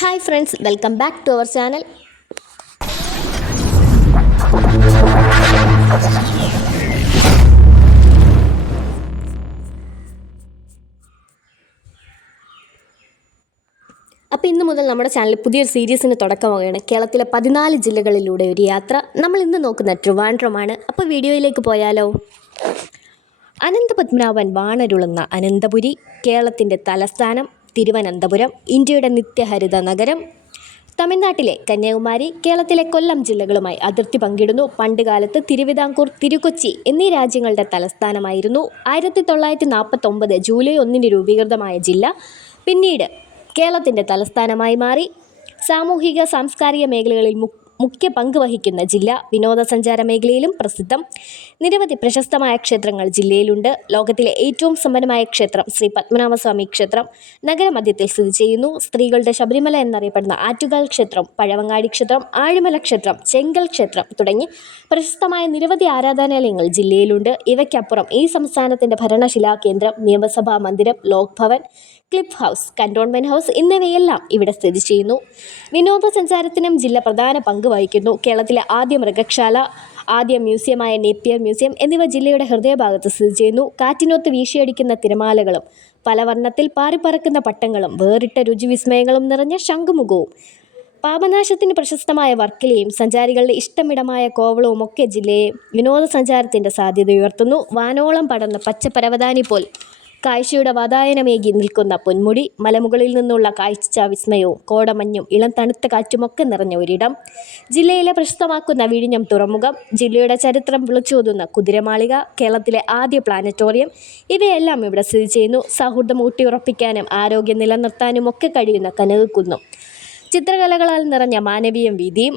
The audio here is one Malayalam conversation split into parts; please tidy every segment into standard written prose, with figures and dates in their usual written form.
Hi friends, welcome back to our channel. അപ്പോൾ ഇന്ന് മുതൽ നമ്മുടെ ചാനലിൽ പുതിയൊരു സീരീസിന് തുടക്കമാവുകയാണ്. കേരളത്തിലെ 14 ജില്ലകളിലൂടെ ഒരു യാത്ര. നമ്മൾ ഇന്ന് നോക്കുന്ന ട്രിവാൻഡ്രമാണ്. അപ്പോൾ വീഡിയോയിലേക്ക് പോയാലോ? അനന്തപത്മനാഭൻ വാണരുളുന്ന അനന്തപുരി, കേരളത്തിൻ്റെ തലസ്ഥാനം തിരുവനന്തപുരം, ഇന്ത്യയുടെ നിത്യഹരിത നഗരം. തമിഴ്നാട്ടിലെ കന്യാകുമാരി, കേരളത്തിലെ കൊല്ലം ജില്ലകളുമായി അതിർത്തി പങ്കിടുന്നു. പണ്ടുകാലത്ത് തിരുവിതാംകൂർ, തിരുക്കൊച്ചി എന്നീ രാജ്യങ്ങളുടെ തലസ്ഥാനമായിരുന്നു. 1949 ജൂലൈ 1 രൂപീകൃതമായ ജില്ല പിന്നീട് കേരളത്തിൻ്റെ തലസ്ഥാനമായി മാറി. സാമൂഹിക സാംസ്കാരിക മേഖലകളിൽ മുഖ്യ പങ്ക് വഹിക്കുന്ന ജില്ല. വിനോദസഞ്ചാര മേഖലയിലും പ്രസിദ്ധം. നിരവധി പ്രശസ്തമായ ക്ഷേത്രങ്ങൾ ജില്ലയിലുണ്ട്. ലോകത്തിലെ ഏറ്റവും സമ്പന്നമായ ക്ഷേത്രം ശ്രീ പത്മനാഭസ്വാമി ക്ഷേത്രം നഗരമധ്യത്തിൽ സ്ഥിതി ചെയ്യുന്നു. സ്ത്രീകളുടെ ശബരിമല എന്നറിയപ്പെടുന്ന ആറ്റുകാൽ ക്ഷേത്രം, പഴവങ്ങാടി ക്ഷേത്രം, ആഴിമല ക്ഷേത്രം, ചെങ്കൽ ക്ഷേത്രം തുടങ്ങി പ്രശസ്തമായ നിരവധി ആരാധനാലയങ്ങൾ ജില്ലയിലുണ്ട്. ഇവയ്ക്കപ്പുറം ഈ സംസ്ഥാനത്തിൻ്റെ ഭരണശിലാ കേന്ദ്രം, നിയമസഭാ മന്ദിരം, Lok Bhavan, cliff house, cantonment house എന്നിവയെല്ലാം ഇവിടെ സ്ഥിതി ചെയ്യുന്നു. വിനോദസഞ്ചാരത്തിനും ജില്ല പ്രധാന പങ്ക് വഹിക്കുന്നു. കേരളത്തിലെ ആദ്യ മൃഗശാല, ആദ്യ മ്യൂസിയമായ നേപ്പിയർ മ്യൂസിയം എന്നിവ ജില്ലയുടെ ഹൃദയഭാഗത്ത് സ്ഥിതി ചെയ്യുന്നു. കാറ്റിനൊത്ത് വീശിയടിക്കുന്ന തിരമാലകളും പല വർണ്ണത്തിൽ പാറിപ്പറക്കുന്ന പട്ടങ്ങളും വേറിട്ട രുചിവിസ്മയങ്ങളും നിറഞ്ഞ ശംഖുമുഖവും പാപനാശത്തിന് പ്രശസ്തമായ വർക്കലയും സഞ്ചാരികളുടെ ഇഷ്ടമിടമായ കോവളവും ഒക്കെ ജില്ലയെ വിനോദസഞ്ചാരത്തിൻ്റെ സാധ്യത ഉയർത്തുന്നു. വാനോളം പടർന്ന പച്ചപ്പരവതാനി പോൽ കാഴ്ചയുടെ വാതായനമേകി നിൽക്കുന്ന പൊന്മുടി, മലമുകളിൽ നിന്നുള്ള കാഴ്ച വിസ്മയവും കോടമഞ്ഞും ഇളം തണുത്ത കാറ്റുമൊക്കെ നിറഞ്ഞ ഒരിടം. ജില്ലയിലെ പ്രശസ്തമാക്കുന്ന വിഴിഞ്ഞം തുറമുഖം, ജില്ലയുടെ ചരിത്രം വിളിച്ചോതുന്ന കുതിരമാളിക, കേരളത്തിലെ ആദ്യ പ്ലാനറ്റോറിയം ഇവയെല്ലാം ഇവിടെ സ്ഥിതി ചെയ്യുന്നു. സൗഹൃദം ഊട്ടിയുറപ്പിക്കാനും ആരോഗ്യം നിലനിർത്താനും ഒക്കെ കഴിയുന്ന കനകക്കുന്നും ചിത്രകലകളാൽ നിറഞ്ഞ മാനവീയം വീതിയും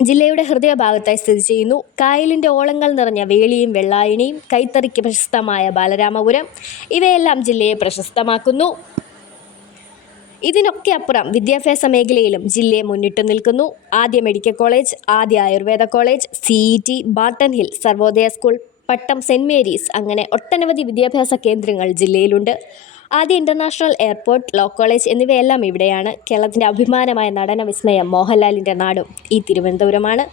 ജില്ലയുടെ ഹൃദയഭാഗത്തായി സ്ഥിതി ചെയ്യുന്നു. കായലിൻ്റെ ഓളങ്ങൾ നിറഞ്ഞ വേളിയും വെള്ളായണിയും, കൈത്തറിക്ക് പ്രശസ്തമായ ബാലരാമപുരം ഇവയെല്ലാം ജില്ലയെ പ്രശസ്തമാക്കുന്നു. ഇതിനൊക്കെ അപ്പുറം വിദ്യാഭ്യാസ മേഖലയിലും ജില്ലയെ മുന്നിട്ട് നിൽക്കുന്നു. ആദ്യ മെഡിക്കൽ കോളേജ്, ആദ്യ Ayurveda college, CET, Barton Hill Sarvodaya school, Pattom Saint Mary's അങ്ങനെ ഒട്ടനവധി വിദ്യാഭ്യാസ കേന്ദ്രങ്ങൾ ജില്ലയിലുണ്ട്. ആദ്യ ഇൻ്റർനാഷണൽ എയർപോർട്ട്, ലോ കോളേജ് എന്നിവയെല്ലാം ഇവിടെയാണ്. കേരളത്തിൻ്റെ അഭിമാനമായ നടന വിസ്മയം മോഹൻലാലിൻ്റെ നാടും ഈ തിരുവനന്തപുരമാണ്.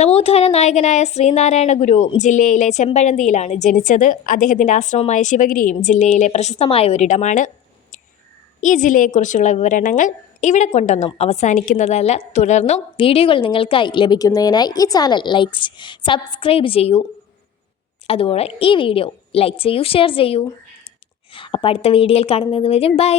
നവോത്ഥാന നായകനായ ശ്രീനാരായണ ഗുരുവും ജില്ലയിലെ ചെമ്പഴന്തിയിലാണ് ജനിച്ചത്. അദ്ദേഹത്തിൻ്റെ ആശ്രമമായ ശിവഗിരിയും ജില്ലയിലെ പ്രശസ്തമായ ഒരിടമാണ്. ഈ ജില്ലയെക്കുറിച്ചുള്ള വിവരണങ്ങൾ ഇവിടെ കൊണ്ടൊന്നും അവസാനിക്കുന്നതല്ല. തുടർന്നും വീഡിയോകൾ നിങ്ങൾക്കായി ലഭിക്കുന്നതിനായി ഈ ചാനൽ സബ്സ്ക്രൈബ് ചെയ്യൂ. അതുപോലെ ഈ വീഡിയോ ലൈക്ക് ചെയ്യൂ, ഷെയർ ചെയ്യൂ. അപ്പോൾ അടുത്ത വീഡിയോയിൽ കാണുന്നത് വരെ ബൈ.